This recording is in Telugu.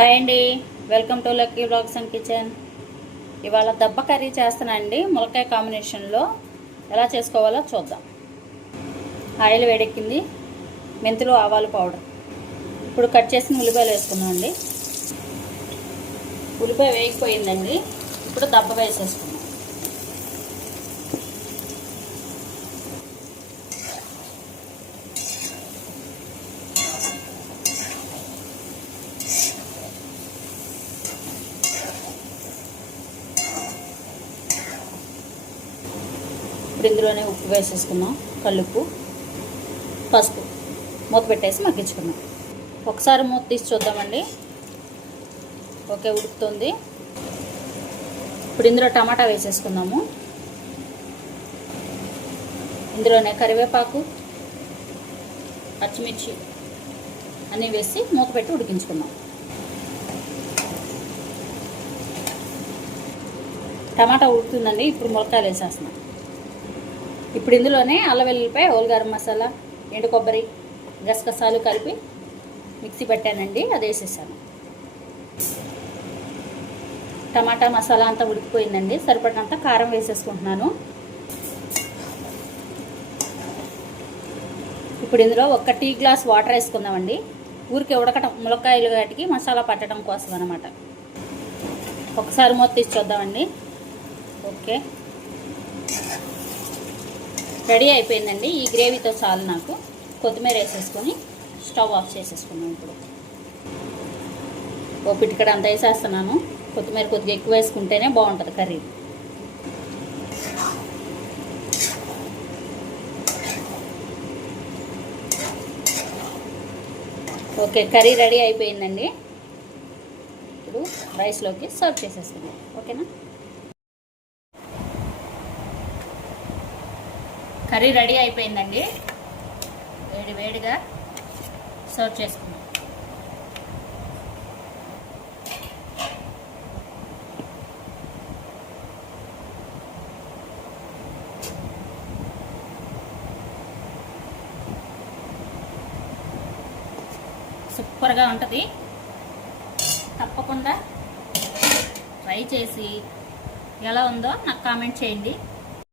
హాయ్ అండి. Welcome to Lucky blogs and kitchen. ఇవాళ దెబ్బ కర్రీ చేస్తానండి ములక్కాయ కాంబినేషన్లో ఎలా చేసుకోవాలో చూద్దాం. ఆయిల్ వేడెక్కింది. మెంతులు ఆవాలు పౌడర్ ఇప్పుడు కట్ చేసిన ఉల్లిపాయలు వేసుకున్నాం అండి. ఉల్లిపాయ వేగిపోయిందండి. ఇప్పుడు దెబ్బ వేసేసుకున్నాం ఇప్పుడు ఇందులోనే ఉప్పు వేసేసుకుందాం. కల్లుప్పు పసుపు మూత పెట్టేసి మగ్గించుకున్నాం ఒకసారి మూత తీసి చూద్దామండి. ఓకే ఉడుకుతుంది. ఇప్పుడు ఇందులో టమాటా వేసేసుకుందాము. ఇందులోనే కరివేపాకు పచ్చిమిర్చి అన్నీ వేసి మూత పెట్టి ఉడికించుకుందాం. టమాటా ఉడుకుతుందండి. ఇప్పుడు ములక్కాయలు వేసేస్తున్నాం. ఇప్పుడు ఇందులోనే అల్లం వెల్లుల్లిపాయ ఓల్గారం మసాలా ఎండు కొబ్బరి గసగసాలు కలిపి మిక్సీ పెట్టానండి అది వేసేసాను. టమాటా మసాలా అంతా ఉడికిపోయిందండి సరిపడినంత కారం వేసేసుకుంటున్నాను. ఇప్పుడు ఇందులో ఒక టీ గ్లాస్ వాటర్ వేసుకుందామండి. ఊరికి ఉడకటం ములక్కాయలు వాటికి మసాలా పట్టడం కోసం అనమాట ఒకసారి మూత తీసి చూద్దామండి. ఓకే. రెడీ అయిపోయిందండి. ఈ గ్రేవీతో చాలు నాకు. కొత్తిమీర వేసేసుకొని స్టవ్ ఆఫ్ చేసేసుకున్నాను ఇప్పుడు. ఓ పిటికడ అంతా వేసేస్తున్నాను. కొత్తిమీర కొద్దిగా ఎక్కువ వేసుకుంటేనే బాగుంటుంది కర్రీ. ఓకే కర్రీ రెడీ అయిపోయిందండి. ఇప్పుడు రైస్లోకి సర్వ్ చేసేస్తున్నాను ఓకేనా? కర్రీ రెడీ అయిపోయిందండి. వేడి వేడిగా సర్వ్ చేసుకుందాం. సూపర్గా ఉంటుంది. తప్పకుండా ట్రై చేసి ఎలా ఉందో నాకు కామెంట్ చేయండి.